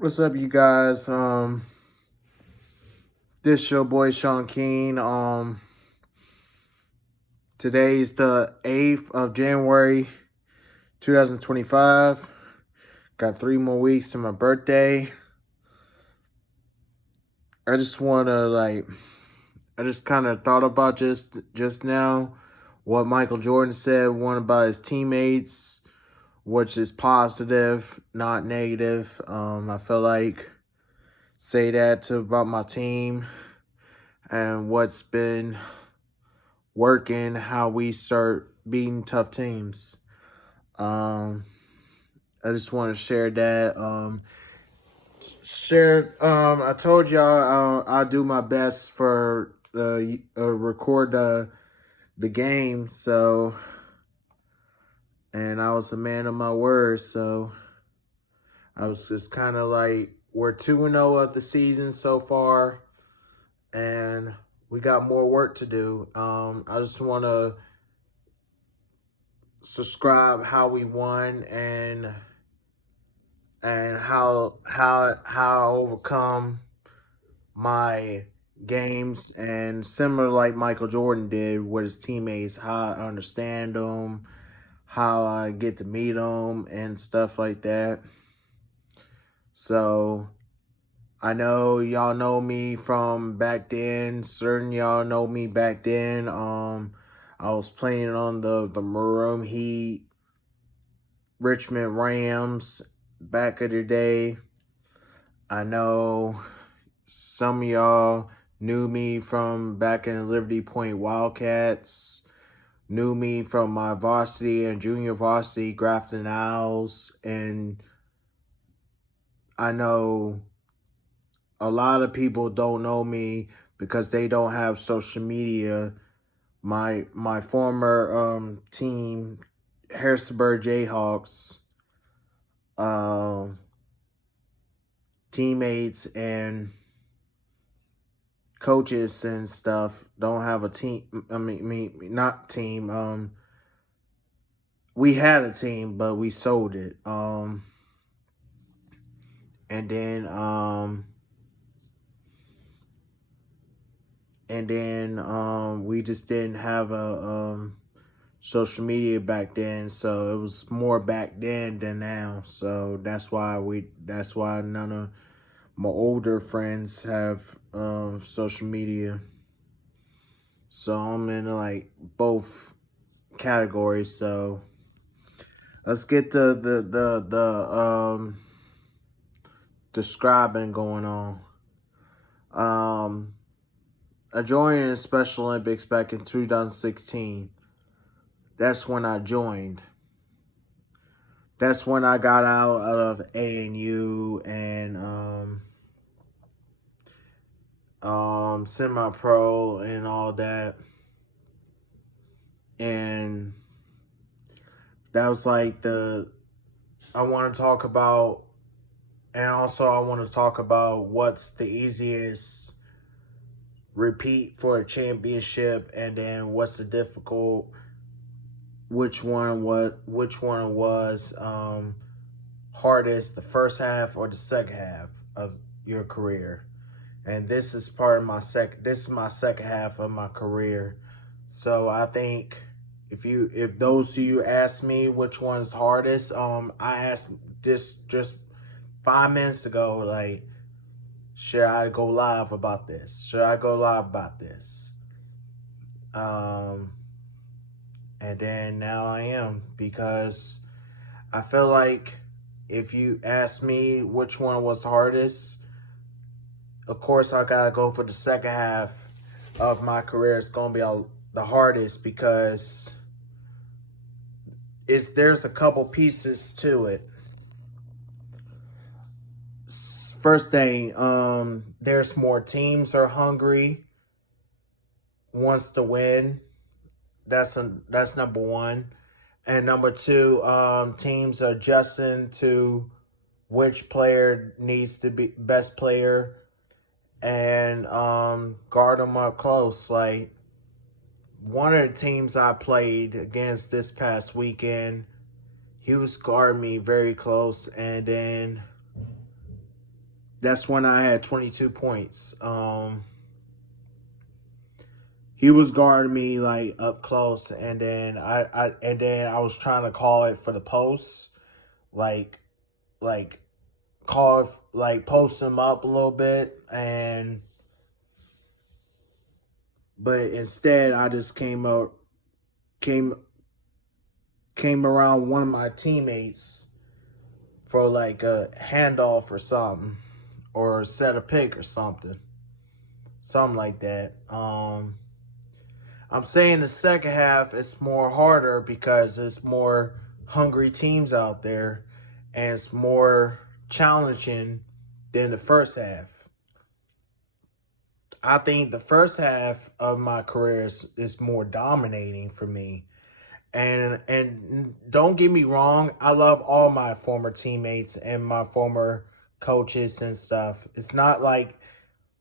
What's up, you guys? This your boy Sean Keen. Today's the 8th of January, 2025. Got 3 more weeks to my birthday. I just wanna I just kind of thought about just now what Michael Jordan said, one about his teammates, which is positive, not negative. I feel like say that to about my team and what's been working, how we start beating tough teams. Um, I just want to share that. I told y'all I'll do my best for the record the game. So, and I was a man of my word. So I was just kind of like we're 2-0 of the season so far, and we got more work to do. I just want to subscribe how we won and how I overcome my games, and similar like Michael Jordan did with his teammates, how I understand them, how I get to meet them and stuff like that. So I know y'all know me from back then. Certain y'all know me back then. I was playing on the Maroon Heat, Richmond Rams back of the day. I know some of y'all knew me from back in Liberty Point Wildcats, knew me from my varsity and junior varsity Grafton Owls, and I know a lot of people don't know me because they don't have social media. My former team, Harrisonburg Jayhawks, teammates and coaches and stuff don't have a team. Not team. We had a team, but we sold it. And then we just didn't have a social media back then, so it was more back then than now. So that's why none of my older friends have social media. So I'm in like both categories. So let's get the describing going on. I joined in the Special Olympics back in 2016. That's when I joined. That's when I got out of ANU and semi-pro and all that. And that was like I want to talk about, and also I want to talk about what's the easiest repeat for a championship, and then what's the difficult, which one was hardest, the first half or the second half of your career. And this is my second half of my career. So I think if those of you ask me which one's hardest, I asked this just 5 minutes ago, like, should I go live about this? Should I go live about this? And then now I am, because I feel like if you ask me which one was the hardest, of course I gotta go for the second half of my career. It's gonna be the hardest because there's a couple pieces to it. First thing, there's more teams are hungry, wants to win. That's number one. And number two, teams are adjusting to which player needs to be best player, and guard them up close. Like, one of the teams I played against this past weekend, he was guarding me very close, and then That's when I had 22 points. He was guarding me like up close, and then I was trying to call it for the post, like like call it, like post him up a little bit, and but instead I just came came around one of my teammates for like a handoff or something, or set a pick or something like that. I'm saying the second half it's more harder because it's more hungry teams out there, and it's more challenging than the first half. I think the first half of my career is more dominating for me. And don't get me wrong, I love all my former teammates and my former coaches and stuff. It's not like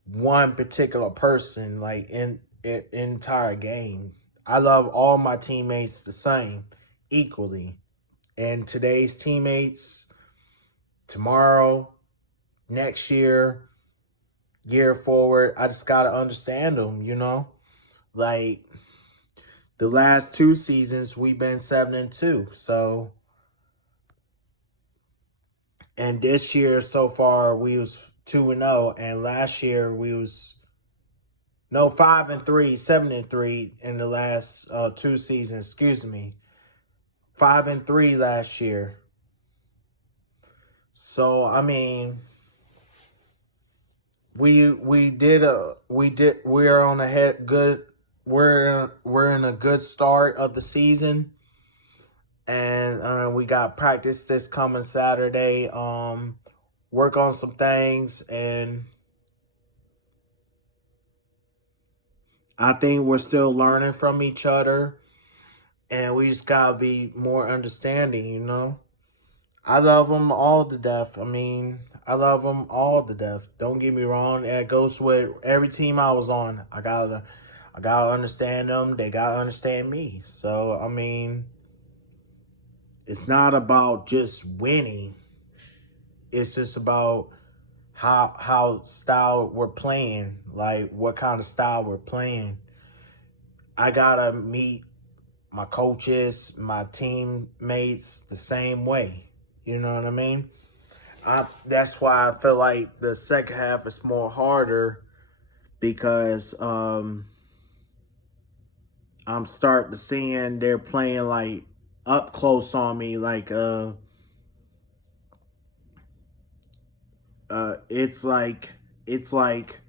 one particular person like in entire game. I love all my teammates the same, equally. And today's teammates, tomorrow, next year, year forward, I just gotta understand them. Like the last 2 seasons, we've been 7-2. So, and this year so far we was 2-0, and last year we was no 5-3, 7-3 in the last 2 seasons. Excuse me, 5-3 last year. So I mean, we're on a head good. We're in a good start of the season, and we got practice this coming Saturday. Work on some things, and I think we're still learning from each other, and we just gotta be more understanding. I love them all to death. I mean, I love them all to death. Don't get me wrong. That goes with every team I was on. I gotta understand them. They gotta understand me. So I mean, it's not about just winning. It's just about how style we're playing, like what kind of style we're playing. I gotta meet my coaches, my teammates the same way. You know what I mean? That's why I feel like the second half is more harder because I'm starting to seeing they're playing like up close on me, like it's like it's like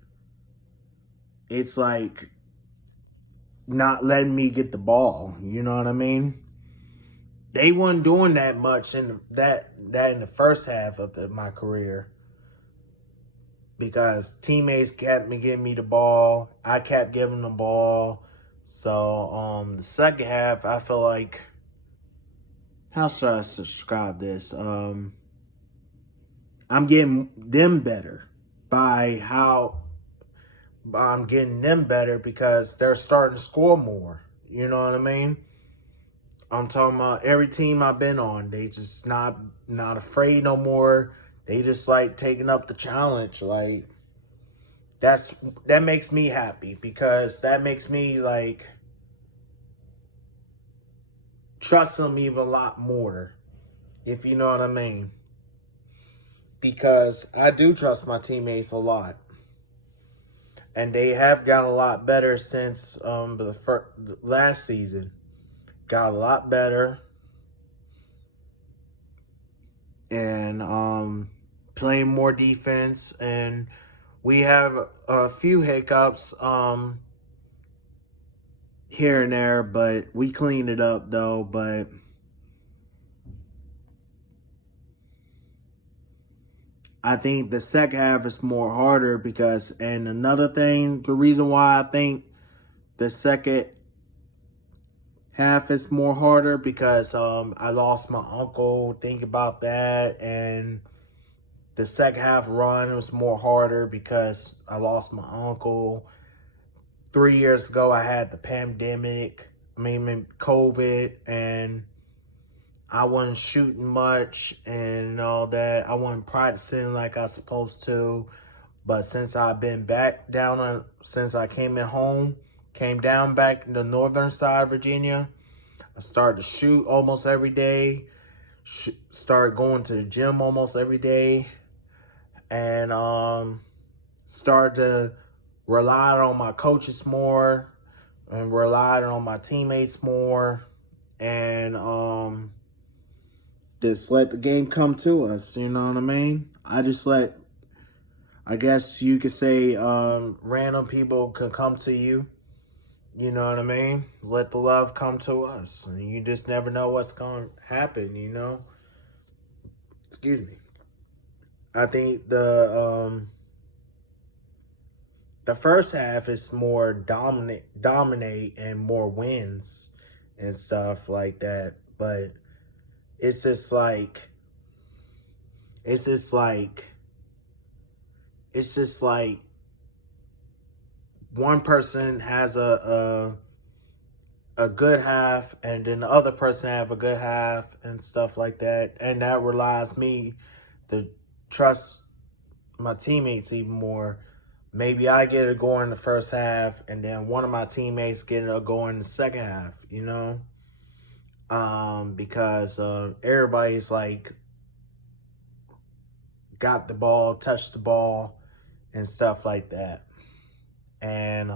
it's like not letting me get the ball. You know what I mean? They weren't doing that much that in the first half of my career because teammates kept me getting me the ball. I kept giving the ball. So the second half, I feel like, how should I describe this? I'm getting them better by how I'm getting them better because they're starting to score more. You know what I mean? I'm talking about every team I've been on. They just not afraid no more. They just like taking up the challenge. Like that makes me happy because that makes me like trust them even a lot more, if you know what I mean. Because I do trust my teammates a lot, and they have gotten a lot better since the last season. Got a lot better, and playing more defense, and we have a few hiccups here and there, but we cleaned it up though. But I think the second half is more harder because, and another thing, the reason why I think the second half is more harder because I lost my uncle. Think about that. And the second half run was more harder because I lost my uncle. 3 years ago, I had the pandemic. I mean, COVID, and I wasn't shooting much and all that. I wasn't practicing like I supposed to. But since I've been back since I came down back in the northern side of Virginia, I started to shoot almost every day. Started going to the gym almost every day, and started to rely on my coaches more, and relied on my teammates more, and just let the game come to us. You know what I mean? I guess you could say, random people can come to you. You know what I mean? Let the love come to us. And you just never know what's going to happen, you know? Excuse me. I think the first half is more dominate and more wins and stuff like that. But it's just like it's just like it's just like one person has a good half, and then the other person have a good half and stuff like that, and that relies me to trust my teammates even more. Maybe I get a goal in the first half, and then one of my teammates get a goal in the second half, you know? Because everybody's like got the ball, touched the ball, and stuff like that. And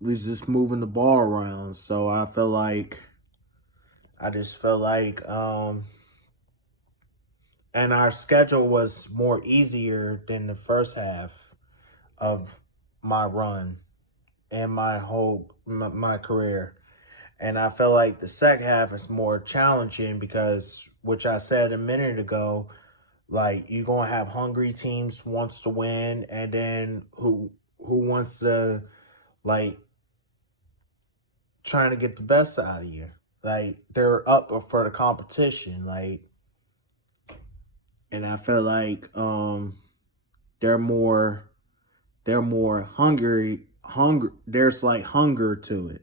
we just moving the ball around. So I just feel like and our schedule was more easier than the first half of my run and my career. And I feel like the second half is more challenging because, which I said a minute ago, like you're gonna have hungry teams wants to win, and then who wants to, like, trying to get the best out of you. Like they're up for the competition, like, and I feel like they're more hungry. There's like hunger to it,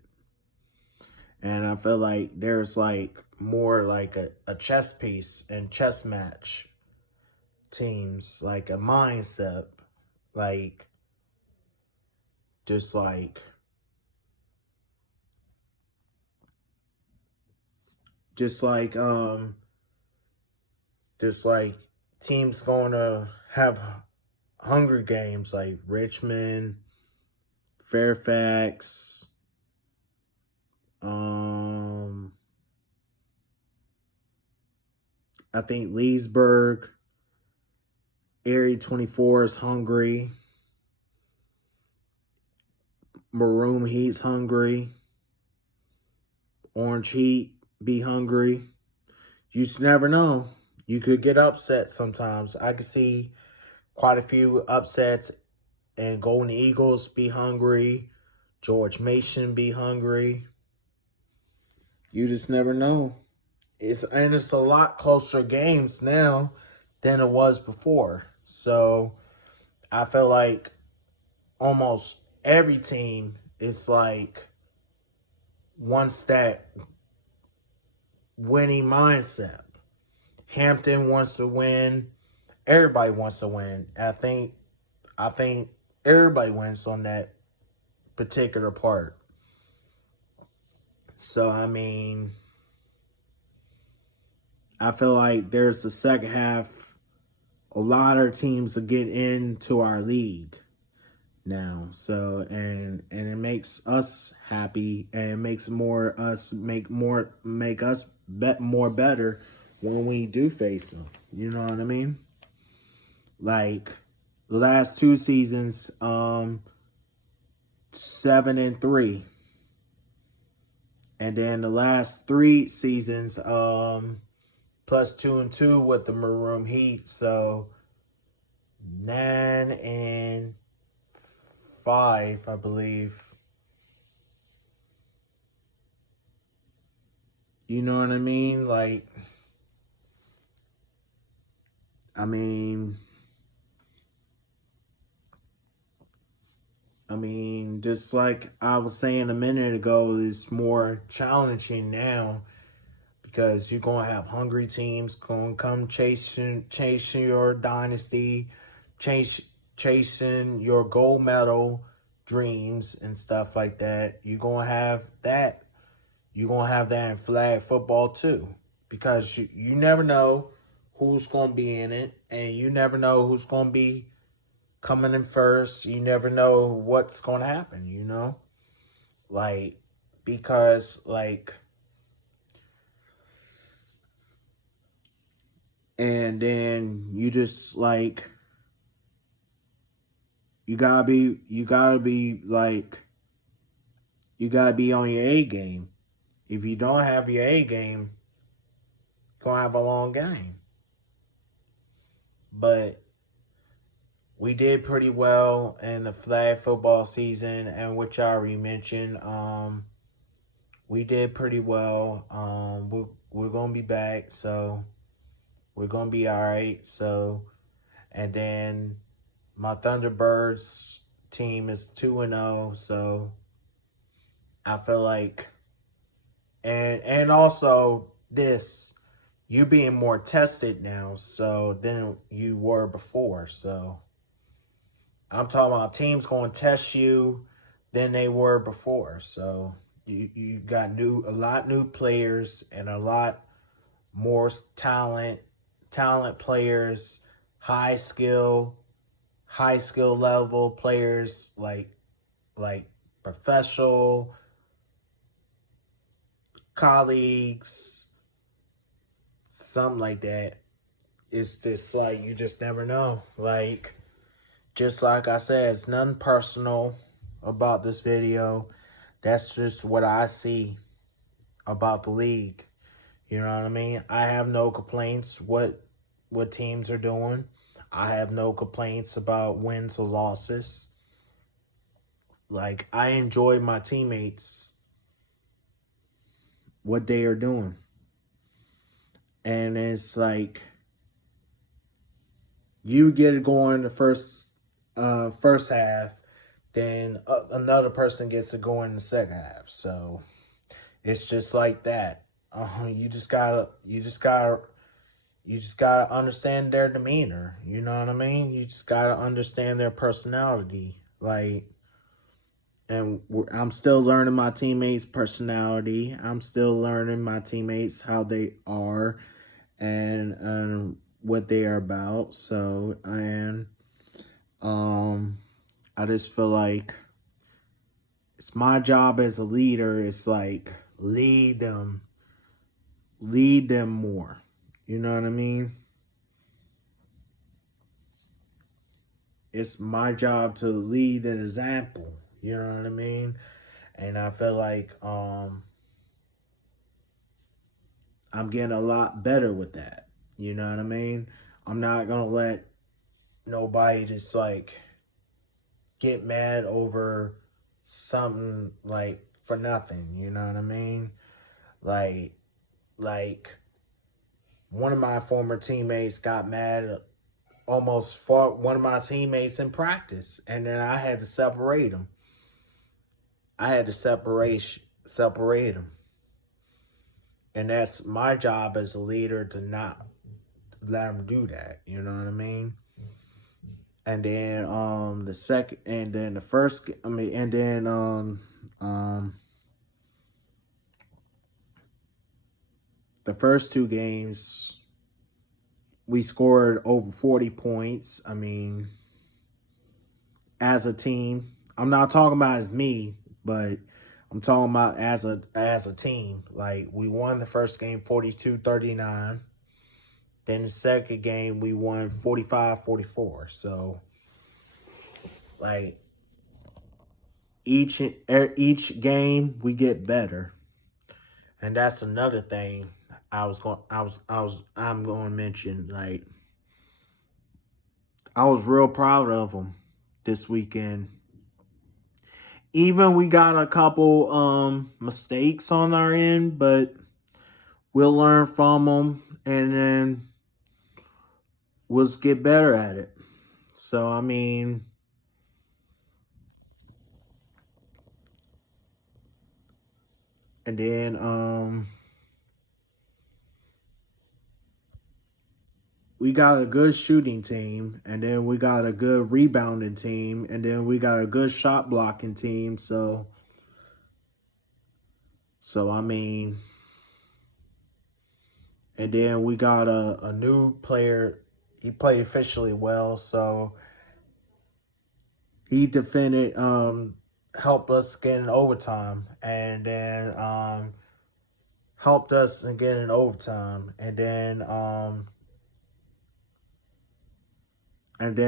and I feel like there's like more like a chess piece and chess match teams, like a mindset, like just like just like just like teams going to have Hunger Games like Richmond, Fairfax, I think Leesburg, Area 24 is hungry, Maroon Heat's hungry, Orange Heat be hungry. You just never know. You could get upset sometimes. I could see quite a few upsets, and Golden Eagles be hungry, George Mason be hungry. You just never know. It's a lot closer games now than it was before. So I feel like almost every team is like wants that winning mindset. Hampton wants to win. Everybody wants to win. I think everybody wins on that particular part. So I mean, I feel like there's the second half. A lot of teams are getting into our league now. So and it makes us happy, and it makes make us bet more better when we do face them. You know what I mean? Like the last two seasons, 7-3. And then the last three seasons, plus 2-2 with the Maroon Heat. So 9-5, I believe. You know what I mean? Like, I mean, I mean, just like I was saying a minute ago, it's more challenging now because you're gonna have hungry teams gonna come chasing your dynasty, chase chasing your gold medal dreams and stuff like that. You're gonna have that. You're gonna have that in flag football too, because you never know who's gonna be in it, and you never know who's gonna be coming in first. You never know what's gonna happen. Like because like and then you just like you gotta be on your A game. If you don't have your A game, you're gonna have a long game. But we did pretty well in the flag football season, and which I already mentioned. We did pretty well. We're gonna be back, so we're gonna be all right. So, and then my Thunderbirds team is 2-0, so I feel like, and also this, you being more tested now, so than you were before. So I'm talking about teams going to test you than they were before. So you got a lot new players and a lot more talent players, high skill level players like professional colleagues, something like that. It's just like you just never know. Like just like I said, it's nothing personal about this video. That's just what I see about the league. You know what I mean? I have no complaints what teams are doing. I have no complaints about wins or losses. Like I enjoy my teammates what they are doing. And it's like you get it going the first half, then another person gets to go in the second half. So it's just like that. You just gotta understand their demeanor. You know what I mean? You just gotta understand their personality. I'm still learning my teammates' personality. I'm still learning my teammates how they are and what they are about. So I just feel like it's my job as a leader. It's like lead them more. You know what I mean? It's my job to lead an example. You know what I mean? And I feel like I'm getting a lot better with that. You know what I mean? I'm not gonna let nobody just like get mad over something like for nothing. You know what I mean? Like like one of my former teammates got mad, almost fought one of my teammates in practice, and then I had to separate him. I had to separate him, and that's my job as a leader to not let him do that. You know what I mean? And then the second, and then the first, I mean, and then the first two games we scored over 40 points. I mean, as a team. I'm not talking about as me, but I'm talking about as a team. Like we won the first game 42-39. Then the second game we won 45-44. So like each game we get better. And that's another thing I'm going to mention. Like I was real proud of them this weekend. Even we got a couple mistakes on our end, but we'll learn from them and then we'll get better at it. So I mean, And then we got a good shooting team, and then we got a good rebounding team, and then we got a good shot blocking team. So I mean, and then we got a new player. He played officially well, so he defended, helped us get in overtime, and then helped us get in overtime, and then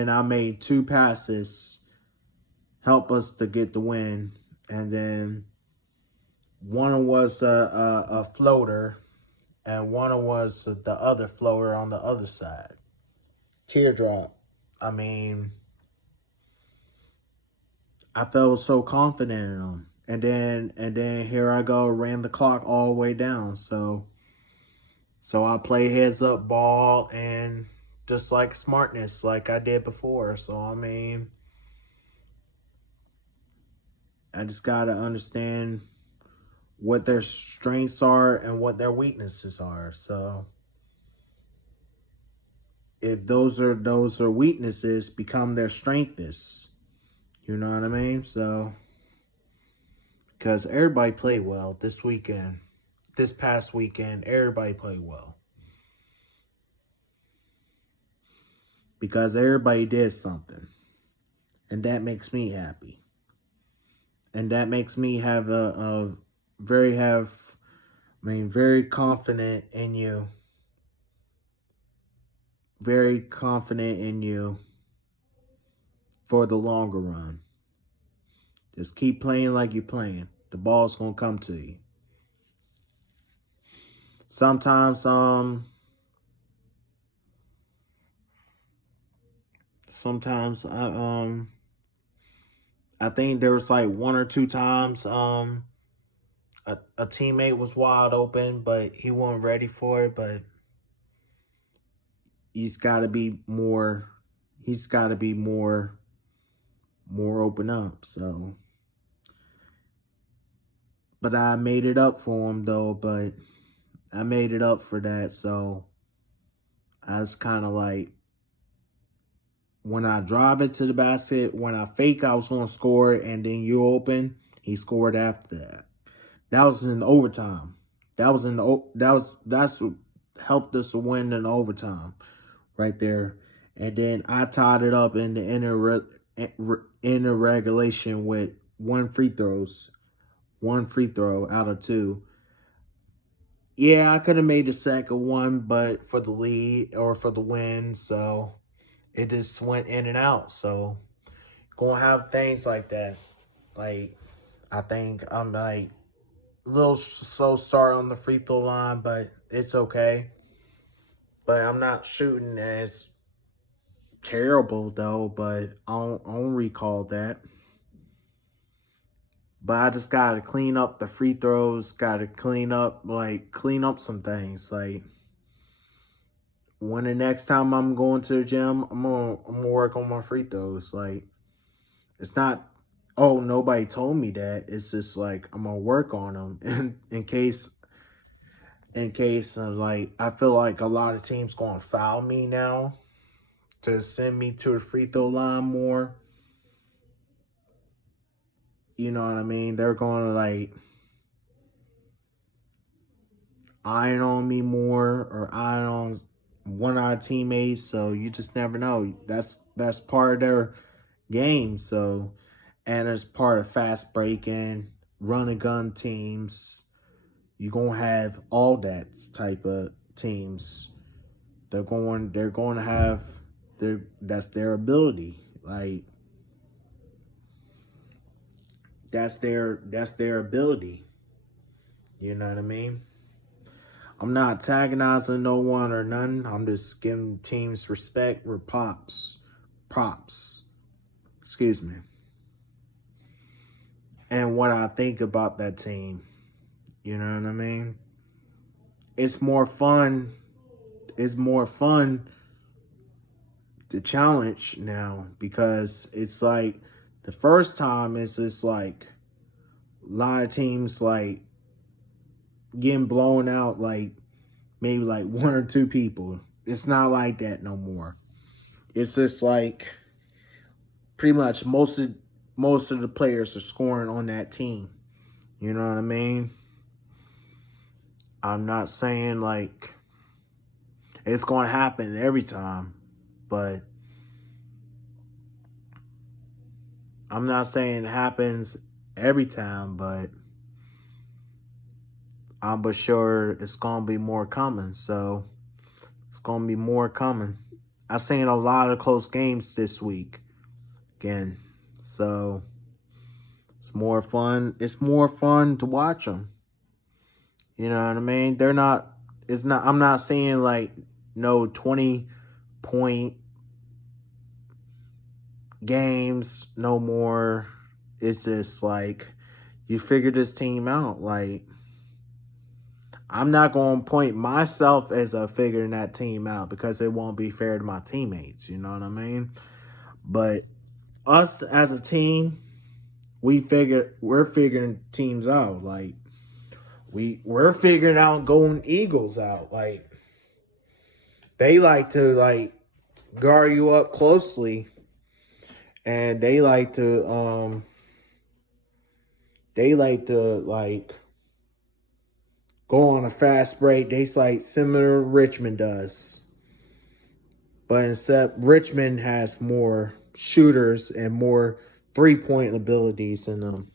I made two passes, help us to get the win, and then one was a floater, and one was the other floater on the other side, teardrop. I mean, I felt so confident in them. And then here I go, ran the clock all the way down. So I play heads up ball and just like smartness like I did before. So I mean, I just gotta understand what their strengths are and what their weaknesses are. So if those are weaknesses, become their strengths. You know what I mean? So because everybody played well this weekend. This past weekend, everybody played well. Because everybody did something. And that makes me happy. And that makes me have very confident in you. Very confident in you for the longer run. Just keep playing like you're playing. The ball's gonna come to you. Sometimes I think there was like one or two times a teammate was wide open, but he wasn't ready for it. But he's got to be more. He's got to be more open up. So, but I made it up for him though. But I made it up for that. So I was kind of like, when I drive it to the basket, when I fake I was going to score it, and then you open, he scored after that. That was in overtime. That's what helped us to win in overtime, right there. And then I tied it up in the inner regulation with one free throw out of two. Yeah, I could have made the second one, but for the lead or for the win, so it just went in and out. So gonna have things like that. Like, I think I'm like a little slow start on the free throw line, but it's okay. But I'm not shooting as terrible though, but I don't recall that. But I just gotta clean up the free throws, gotta clean up some things. Like, when the next time I'm going to the gym, I'm gonna work on my free throws. Like, it's not, oh, nobody told me that. It's just like I'm gonna work on them in case like I feel like a lot of teams gonna foul me now to send me to the free throw line more. You know what I mean? They're gonna like iron on me more or iron on one of our teammates. So you just never know. That's part of their game. So, and it's part of fast breaking, run and gun teams. You're gonna have all that type of teams. They're going to have that's their ability. Like, that's their ability. You know what I mean? I'm not antagonizing no one or none. I'm just giving teams respect or props. Excuse me. And what I think about that team. You know what I mean? It's more fun. It's more fun to challenge now, because it's like the first time it's just like a lot of teams like getting blown out like maybe like one or two people. It's not like that no more. It's just like pretty much most of the players are scoring on that team. You know what I mean? I'm not saying like it's going to happen every time, but I'm not saying it happens every time, but I'm but sure it's going to be more coming. So it's going to be more coming. I've seen a lot of close games this week again. So it's more fun. It's more fun to watch them. You know what I mean? They're not, it's not, I'm not saying like no 20-point games no more. It's just like you figure this team out. Like, I'm not going to point myself as a figuring that team out because it won't be fair to my teammates. You know what I mean? But us as a team, we're figuring teams out. Like we're figuring out Golden Eagles out. Like they like to like guard you up closely, and they like to like go on a fast break. They like similar to Richmond does. But instead, Richmond has more shooters and more 3-point abilities in them.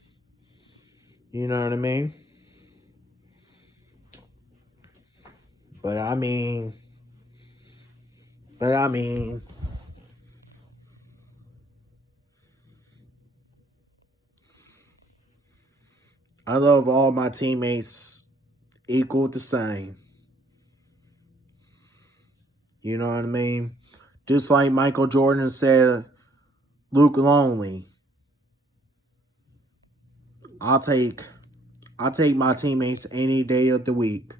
You know what I mean? But I mean, I love all my teammates equal the same. You know what I mean? Just like Michael Jordan said, Luke Longley. I'll take my teammates any day of the week.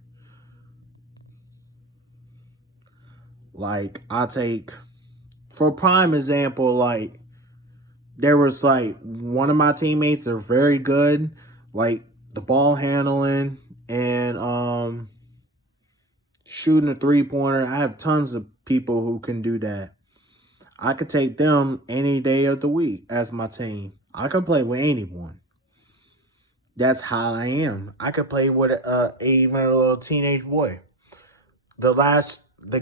Like I take, for prime example, like there was like one of my teammates, they're very good, like the ball handling and shooting a 3-pointer. I have tons of people who can do that. I could take them any day of the week as my team. I could play with anyone. That's how I am. I could play with even a little teenage boy. The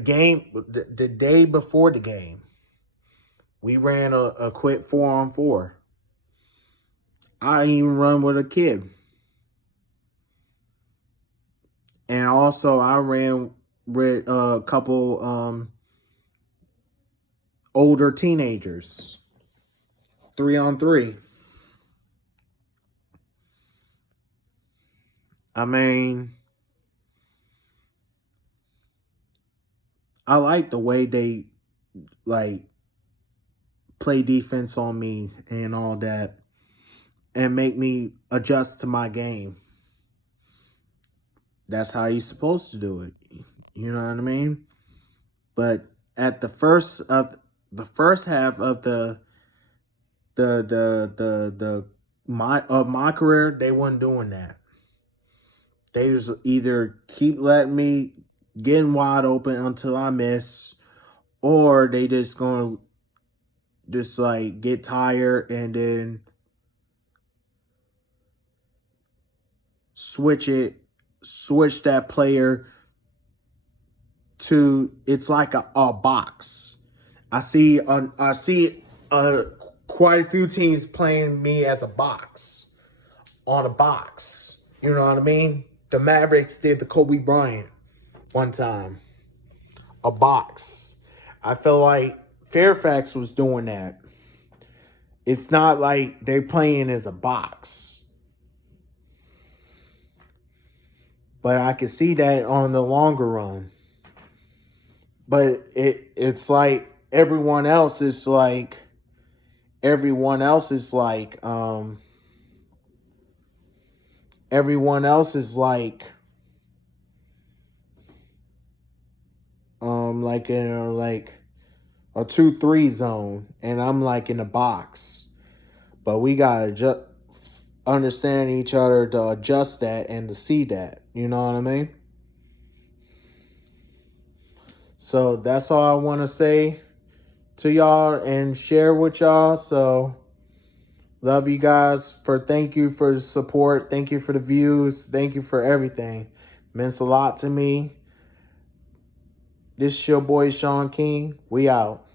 day before the game, we ran a quick 4-on-4. I even run with a kid. And also I ran with a couple older teenagers. 3-on-3. I mean, I like the way they like play defense on me and all that and make me adjust to my game. That's how you're supposed to do it. You know what I mean? But at the first half of my career, they weren't doing that. They was either keep letting me getting wide open until I miss, or they just gonna just like get tired and then switch that player to it's like a box. I see quite a few teams playing me as a box on a box. You know what I mean? The Mavericks did the Kobe Bryant one time. A box. I feel like Fairfax was doing that. It's not like they're playing as a box. But I can see that on the longer run. But it's like everyone else is like everyone else is like like in like a 2-3 zone, and I'm like in a box. But we gotta understand each other to adjust that and to see that. You know what I mean? So that's all I want to say to y'all and share with y'all. So love you guys. Thank you for the support. Thank you for the views. Thank you for everything. Means a lot to me. This is your boy Sean King. We out.